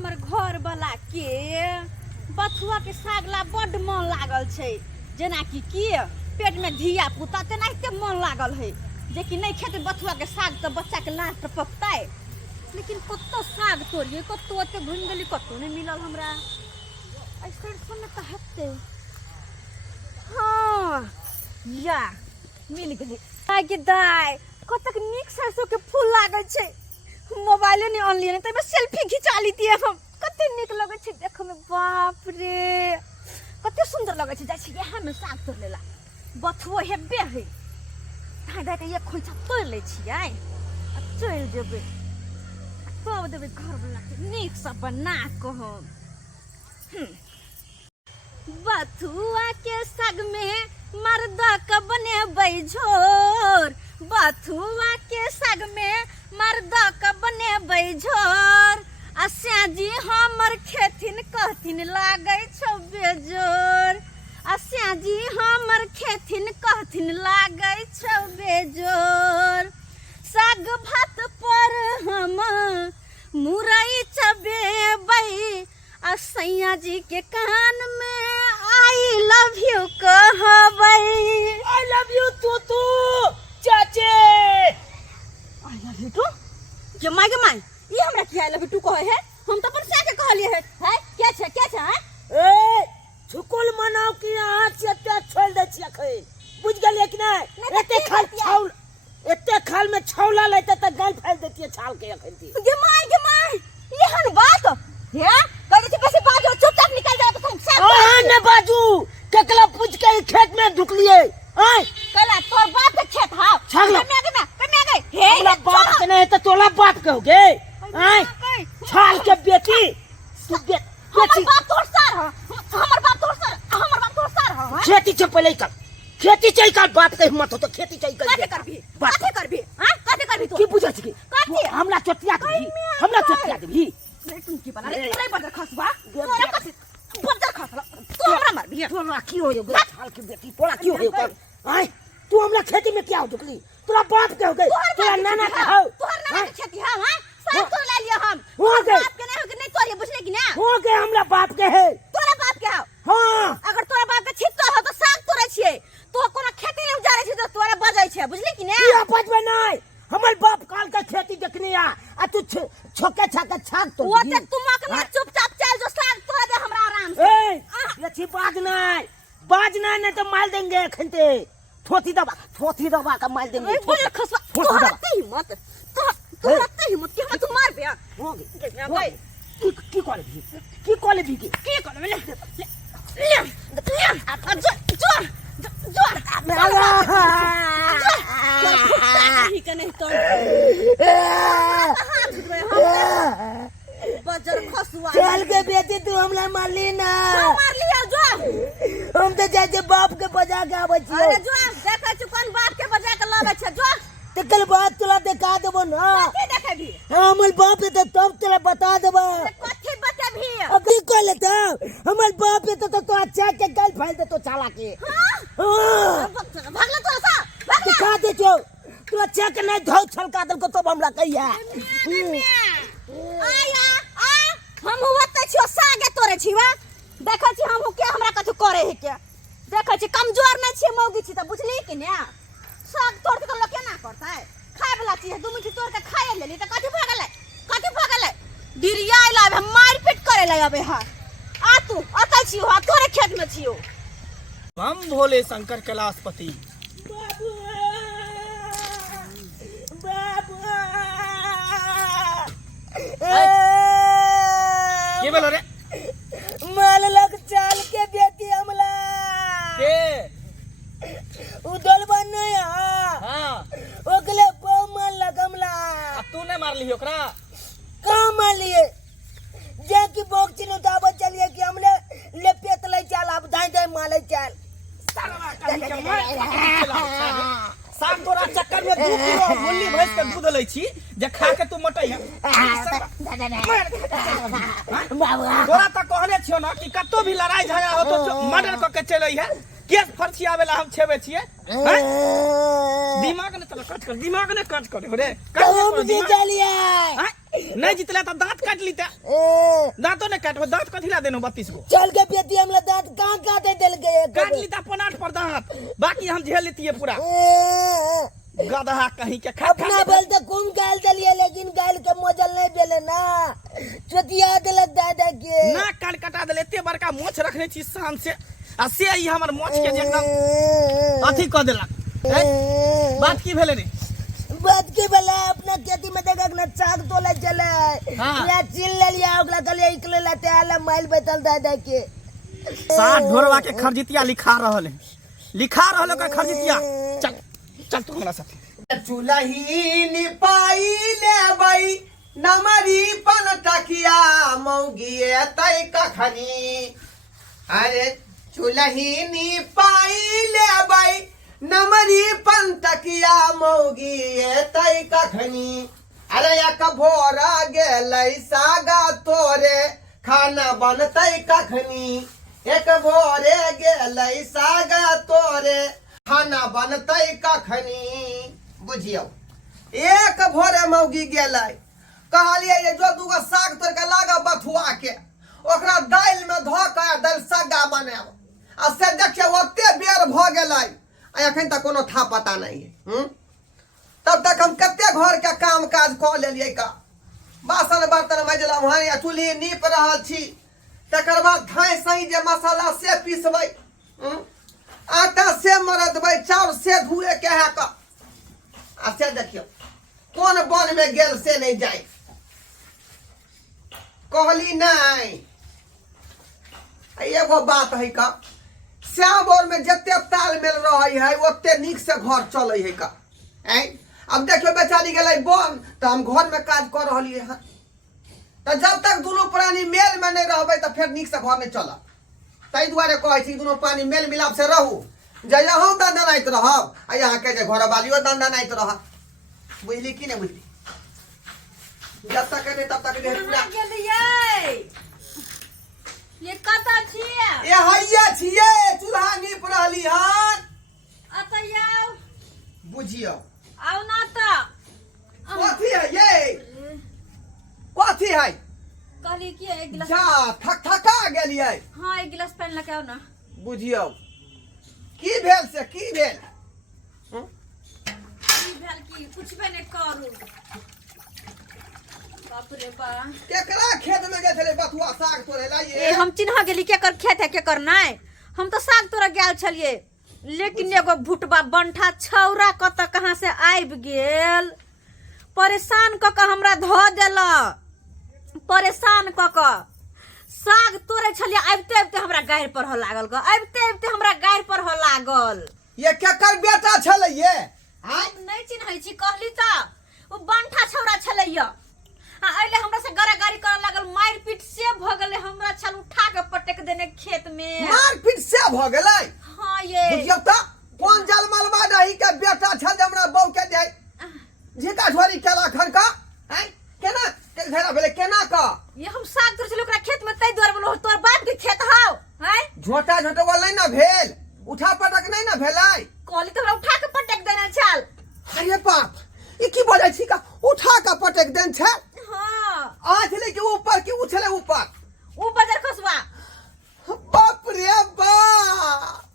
हमर घर वाला के बथुआ के साग ला बड़ मन लागल छै। जेना कि पेट में धिया पुता तेनाहिते मन लागल है जे कि नहीं खेते बथुआ के साग तो बच्चा के लाश टपकतै। लेकिन कतो साग तोड़िए कतो ओते घुम गेली कतो नहीं मिलल हमरा। ऐसे सुन त हेते हाँ या मिल गेली। आइ के दाय कतक नीक सरसों के फूल लागल छै। मोबाइले नहीं ऑनलाइन त में सेल्फी खिंचा लीती हम। कते नीक लगे छै देखे में। बाप रे कते सुंदर लगे छै। जाय छी यहाँ में साग तोड़ लेला बथुओ हेबे है। धाय धाय के एक खोइछा तोड़ ले छियै आ चल जेबै तब देबै घर वाला के नीक से बना के हम। बथुआ के साग में मर्दा का बनेबै झोर। बथुआ के साग में मर्दा का बनेबै झोर। अस्या जी हमर खेथिन कहथिन लागै छौ बेजोर। अस्या जी हमर खेथिन कहथिन लागै छौ बेजोर। साग भात पर हम मुरई चबेबै आ सैया जी के कान में आई लव यू कहबै। आई लव यू तू चाचे। आई लव यू टू के माय ये हमरा की आई लव यू टू कहे है। हम तो अपन से के कहलिए है क्या छै है ए छुकुल मनाव की हाथ से ते छोड़ दे छियै खै बुझ गेलिए कि नहीं। एते खाल में छौला लेते त गाल फैल देतिए छाल के अखन थी। गे माय ये हन बात है कह दे पैसे बाजो चुपचाप निकल जा तुम सब। हां ने बाजू ककला पूछ के खेत में ढुकलिए। आय कला तोर बाप के खेत हां छगला में गए हे हमरा बाप के नहीं त तोला बाप कहोगे। आय छाल के बेटी तू बेटी बाप तोर सर हमर बाप तोर सर खेती से पहले कर खेती चाहिए कर बाप के हिम्मत हो तो खेती चाहिए कर काटे करबी हां काटे करबी तू की बुझै छी काटे हमरा चोटिया देबी तुम की बना रे नहीं बदर खसबा तोरा कथि बदर खसला तू हमरा मार भी तोरा की होयो गे छाल के बेटी तोरा की होयो कर। आय तू हमरा खेती में क्या हो ढुकली तोरा बाप के हो गई तोरा नाना के हो तोहर नाना के खेती हां सब तोड़ ले लिया हम हो गए बाप के नहीं हो कि नहीं तोड़िए बुझले कि ना हो गए हमरा बाप के है तोरा बाप के हो। हां अगर तोरा बाप के छित्तो हो तो साग तोड़े छिए तो कोनो खेती नहीं उजारे छी तो तोरा बजै छै बुझली कि ना। किया बजबे नहीं हमर बाप काल के खेती देखने आ तू छोके छाके छाग तो वो ते तुम के चुपचाप चल जो साग तोड़ दे हमरा आराम से। ए ये छी बाज नहीं तो मार देंगे खनते थोथी दबा का मार देंगे। बोल खसवा तोहरा हिम्मत तोहरा हिम्मत कि हम तू मार बे हो गई की करे भी की करे ले ही के नहीं तो बजर खसवा चल के बेटी तू हमरा मारली ना मार लिया जो हम तो जाके बाप के बजा के आबै छी। अरे जो देखै छु कोन बाप के बजा के लाबै छै जो तकर बाद तोला देखा देबो ना कथि देखबी हमर बाप है तो तब तोला बता देबो कथि बतेबी अभी कह लेता हमर बाप है तो अच्छा के गाल फाड़ दे तो चाला के। हां भागला तोरा सा दिखा दे छो तोला चेक नहीं धौ छलका दल को तो हमरा कहिया आया आ हम होते छियो सागे तोरे छिवा देखै छी हम के हमरा कथि करे है के देखै छी कमजोर नहीं छी मौगी छी त बुझली कि ना साग तोड़ के लोग केना करतै खाय वाला चीज दू मुट्ठी तोड़ के खाए लेली त कथि भगलै डिरिया लाबे हम मार पीट करे लाबे हां आ तू अतै छियो आ तोरे खेत में छियो। हम भोले शंकर कैलाशपति के बोल रे माल लग चाल के बेटी हमला के उदल बन नहीं हां ओकले बहु माल लगमला अब तू ने मार ली ओकरा कहां मार लिए जे की बोक चिनो दाबो चलिए कि हमले ले पेत ले चाल अब दाई माले चाल साग तोरा चक्कर में 2 किलो मुल्ली भैंस के दूध लै छी जे खा के तू मोटै है तोरा त कहले छियो ना कि कतो भी लड़ाई झगड़ा हो तो मर्डर क के चलै है केस फरसियावेला हम छेबे छिए दिमाग ने तोरा कट कर रे कब जी चलिए नहीं जितला तो दांत काट ली दांतों ने काटबो दांत कथी ला देनो 32 गो चल के बेटी हमला दांत कहां काटे दिल गए काट ली ता 5 पर दांत बाकी हम झेल लेती पूरा गधा कहीं के खा अपना बल तो कम गाल दलिए लेकिन गाल के मोजल नहीं बेले ना चोटिया दिल दादा के ना कान कटा देले एते बड़का मोछ रखने छी शान से आ से ई हमर मोछ के जे एकदम अथी क देलक बात की भेले रे बात की बेला अपना खेती में देखा ना चाक तोले चले हाँ। या चिल ले लिया ओकला कले इकले लाते आला माइल बैठल दादा के 60 ढोरवा के खरजितिया लिखा रहल का खरजितिया चल तू हमरा साथ चूल्ही निपाई लेबै नमरी पन टकिया मौगिए तै कखनी अरे चूल्ही निपाई लेबै नमरी पन टकिया मौगिए तै कखनी अरे एक भोरा गेलै सागा तोरे खाना बनतै कखनी एक भोरे गेलै सागा तोरे खाना बनतै कखनी बुझियो एक भोरे मौगी गेलै कहलिए ये जो दूगो साग तोड़ के लागा बथुआ के ओकरा दाल में धो के दाल सग्गा बनाओ आ से देखिए ओते बेर भ गेलै आ एखन तक कोनो था पता नहीं है तब तक हम कते घर के काम काज क लेलिए का बासन बर्तन मजलहुँ हँ या चूल्ही नीप रहल छी तकर बाद धाय सही जे मसाला से पीसबै आटा से मरदबै चाउर से धुए के है का आ से देखियो कौन बन में गेल से नहीं जाए कहली नहीं एगो बात है का श्याम और में जते तालमेल रहे है ओते निक से घर चले है का अब देखियो बेचारी गेलै बन तो हम घर में काज कर रहिए हैं तो जब तक दोनों प्राणी मेल में नहीं रहबै तो फिर निक से घर नहीं चलत ताहि दुआरे कहै छी दोनों प्राणी मेल मिलाप से रहू जे यहाँ दंडनाइत रहब आ यहाँ के जे घर वालियो दंडनाइत रहब बुझली कि नहीं बुझली जब तक नहीं तब तक कहाँ गेलियै ये कतऽ छियै ए हैया छियै चूल्हा नीप रहली हन अतऽ आउ बुझियो आउ ना तऽ कथी है ये कथी है कहली कि एक गिलास जा थका गेलियै हाँ एक गिलास पानि लऽ के आउ ना बुझियो की भेल से की भेल की भेल की पुछबे नहि करू बाप रे बा केकरा खेत में गेल छलै बथुआ साग तोड़े ला ए ये हम चिन्ह गेली केकर खेत है केकर नहीं हम तो साग तोड़ा गेल छलिए लेकिन एगो भुटबा बंठा छौरा कतऽ कहाँ से आबि गेल परेशान क के हमरा धो देला परेशान क के साग तोड़े छलिए आबिते आबिते हमरा गारि पर हो लागल ग आबिते आबिते हमरा गारि पर हो लागल ये केकर बेटा छलै ये नहीं चिन्है छी कहली त ओ बंठा छौरा छलैया आ अइले हमरा से गरागारी करऽ लागल मार पीट से भ गेलै हमरा छल उठा के पटक देने खेत में मारपीट से भ गेलै हां ये बुझियो त कोन जलमलवा रही के बेटा छल जे हमरा बहू के दे झिका झोरी केला खन का हैं केना के घेरा भेले केना का ये हम साग तोड़ छल ओकरा खेत में तै द्वार बोलो तोर बाप के खेत हाउ हैं झोटा झोटवा नहीं ना भेल उठा पटक नहीं ना भेलै कहली तो हमरा उठा के पटक देने छल अरे बाप ई की बोलै छी का उठा के पटक देन छै हां आज ले के ऊपर की उछले ऊपर ऊपर जर खसवा बाप रे बाप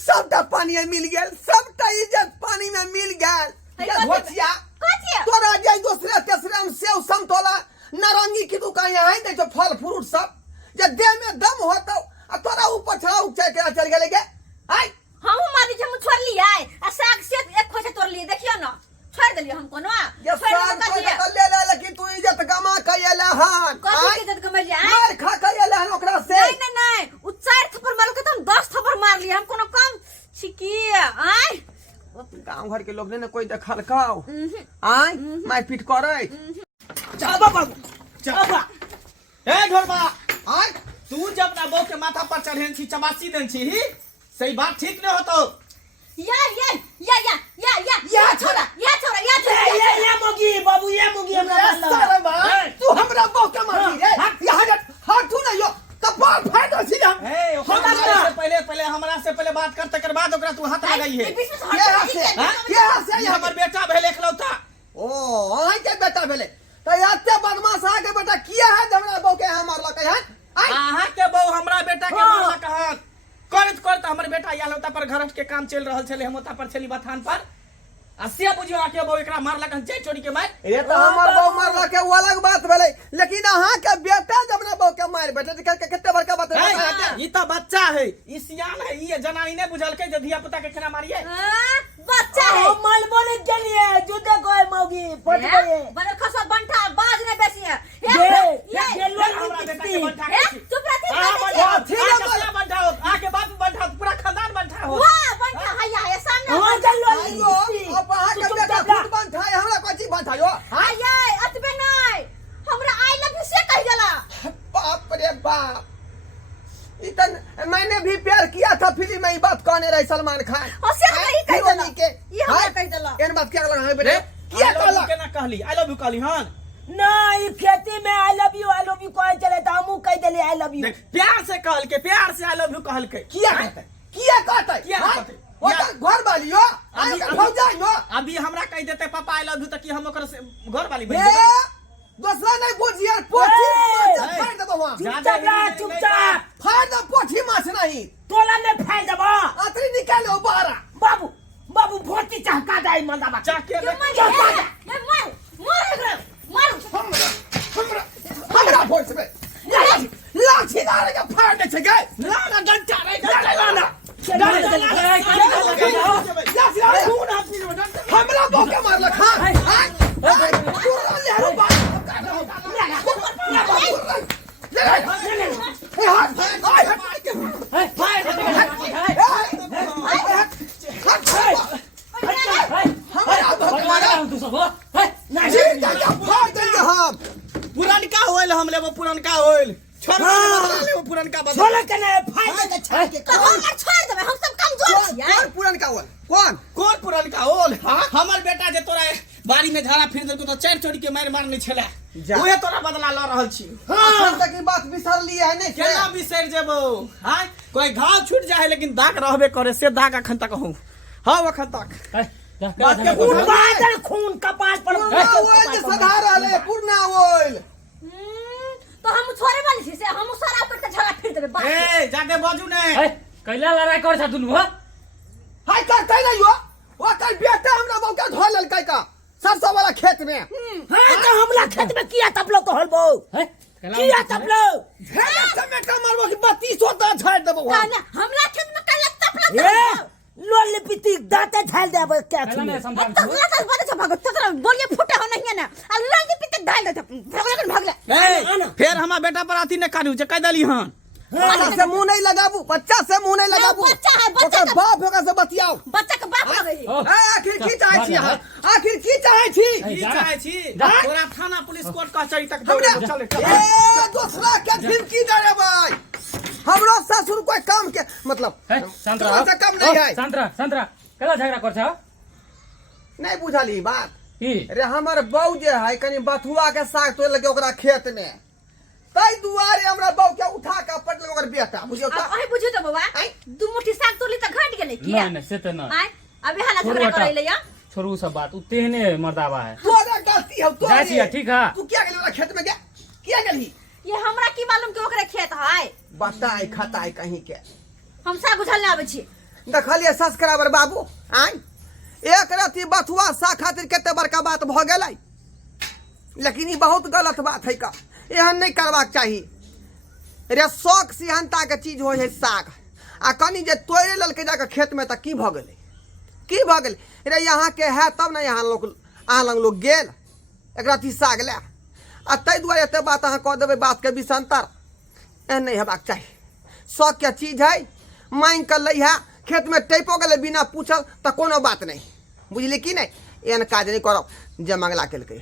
सबटा पानी में मिल गेल सबटा इज्जत पानी में मिल गेल ये घोचिया कथिया तोरा जाय दूसरे तेसरे में सेव संतोला नारंगी की दुकान यहाँ है जो फल फ्रूट सब जे देह में दम होता आ तोरा ऊपर चढ़ा उठे के चल गेले के हाय हम मारी के हम छोड़ लिया आ साग से एक खोसे तोड़ लिए देखियो ना छोड़ देलियो हम कोनो ये साग को ले ले लेकिन तू इज्जत कमा कइले हन कथि इज्जत कमैलिया मार खा कइले हन ओकरा से नहीं नहीं उ 4 थप्पड़ मारल के तो हम 10 थप्पड़ मार लिए हम कोनो कम छिकी आय गांव घर के लोग ने कोई देखल काओ आय मार पीट करे चाबा बाबू चाबा ए घरबा आय तू जब ना बहू के माथा पर चढ़ेन छी चमासी देन छी सही बात ठीक नहीं होतो या छोरा ये मोगी बाबू ये मोगी हमरा सारा बात तू हमरा बहू के मारी रे यहाँ हाथ तू नहीं हो कपाल फाड़ दो सीधा ए हमरा से पहले बात कर तकर बाद ओकरा तू हाथ लगाई है ये हाथ से ये हमर बेटा भेल एकलौता ओ आय के बेटा भेले तो या के काम चल रहल छले हम पर छली बथान पर आ से बुझियो आके बहु एकरा मारलक हन चोरी चोरी के मार ये तो हमर बहु मारला के वो अलग बात भेलै लेकिन अहाँ के बेटा जब ना बहु के मार बेटा कितने बड़का बात है ई तो बच्चा है ई सियान है ई जनानी ने बुझल के जे धिया पुता के केना मारिए बच्चा है हम मालबो नहीं केलिए जुदे कोई मौगी पटबे बने खसा बंठा बाज ने बेसी है ये लोग हमरा बेटा के बंठा चुप रहती बंठाओ आके बाप बंठाओ पूरा खानदान बंठाओ वाह बंठा हैया है सामने हां चलो अब अहाँ के बेटा फूट बंठाए हमरा कोई चीज बंठायो हैया अतबे नहीं हमरा आई लव यू से कह देला बाप रे बाप इतन मैंने भी प्यार किया था फिल्म में ये बात कहने रहे सलमान खान और से नहीं कह देला ये हमरा कह देला एन बात क्या लगा है बेटे किया कहला केना कहली आई लव यू कहली हन नहीं खेती में आई लव यू कोई चले तो हमू कह देली आई लव यू देख प्यार से कहल के प्यार से आई लव यू कहल के किया कहते किया कहते? वो घर वाली हो अभी हो जाए नो अभी हमरा कह देते पापा आई लव यू त कि हम ओकर से घर वाली बन ए दूसरा नहीं बोझ यार पोठी ए, फाड़ दबो वहां चुपचाप रह चुपचाप फाड़ दो पोठी माछ नहीं तोला ने फैल दबा अतरी निकालो बारा बाबू भोटी चहका जाए मंदाबा चाके ले ये मार हमरा फोर्स में लाठी डाले के फाड़ दे छे गए लाना डंटा रे लाना हमरा बोके मारला खान पुरनका होइल हम लेबो पुरनका होइल छोड़ लेबो पुरनका बदल छोले के ने फाड़ के छाड़ के तो हम छोड़ देबे हम सब कमजोर छियै पुरनका होल कौन पुरनका होल हमर बेटा जे तोरा बाड़ी में झाड़ा फिर देलको तो चार चोरी के मार मारने छले ओहे तोरा बदला ल रहल छी हां तक की बात बिसर लिया है नहीं केना बिसर जेबो हां कोई घाव छूट जाए लेकिन दाग रहबे करे से दाग अखन तक हूं हां अखन तक बात के बादल खून कपाल पर ओइल सधा रहले पूर्णा ओइल तो हम छोड़े वाली छी से हम सारा पर के झगड़ा फिर देबे ए जाके बाजू ने कैला लड़ाई कर छ दुनु हो हाय करते नहीं हो वो कल बेटा हमरा मौका धो ललकै का सरसों वाला खेत में हां तो हमला खेत में किया तब लोग कहल बो किया तब लोग झेला में कमर वो 32 होता झाड़ देबो ना हमला खेत में कल तपला ए लोल पिती दांते झाल देब क्या कैला में थी समझा तगला तक बने छ भगत तकरा बोलिए फुटे हो नहीं ना अल्लाह के पिते ढाल दे भगला ए फिर हमार बेटा पर अथी ने काढू जे कह देली हन बच्चा से मुंह नहीं लगाबू बच्चा से मुंह नहीं लगाबू बच्चा है, बच्चा ओकर का- बाप होगा से बतियाओ बच्चा के बाप लगे आखिर की चाहे छी अहाँ? आखिर की चाहे छी की चाहे छी तोरा थाना पुलिस कोर्ट कचहरी तक हमरा दौड़े चले ए दूसरा के धमकी दे रे भाई हमरो ससुर कोई काम के मतलब संतरा तुमसे कम नहीं है संतरा कैला झगड़ा कर छ नहीं बुझली बात की रे हमर बहू जे है कनी बथुआ के साग तोड़ लगे ओकरा खेत में तई दुआरे हमरा बहू के उठा के पटल ओकर बेटा बुझियो अब त अहे बुझू तो बाबा दू मुट्ठी साग तोली त घट गेले किया नहीं नहीं से तो नहीं आय अबे हाला छोड़ू झगड़ा हटा। करे ले या छोड़ू सब बात उ तेहने मर्दावा है तोरा गलती है जाय छियै, ठीक है? तू क्या गेली ओकरा खेत में गया किया गेली ये हमरा की मालूम के ओकरे खेत है बताए खताए कहीं के हम साग उछलने आवे छी देखलिए सब्सक्राइबर बाबू आय एक रति बथुआ सा खातिर केते बड़का बात भ गेलै लेकिन ई बहुत गलत बात है का एहन नहीं करबाक चाही रे शौक सिहनता के चीज हो है साग आ कनी जे तोड़े ललके जाके खेत में त की भ गेलै की भ गेलै रे यहाँ के है तब ना यहाँ लोग अहाँ लग लोग गेल एक रति साग ले आ तै दुआरे एते बात अहाँ कह देबै बात के विसंतर एहन नहीं हेबाक चाही शौक के चीज है मांग कर लैहा खेत में टैपो गेलै बिना पूछल त कोनो बात नहीं बुझली कि नहीं एहन काज नहीं करब जे मंगला केलकै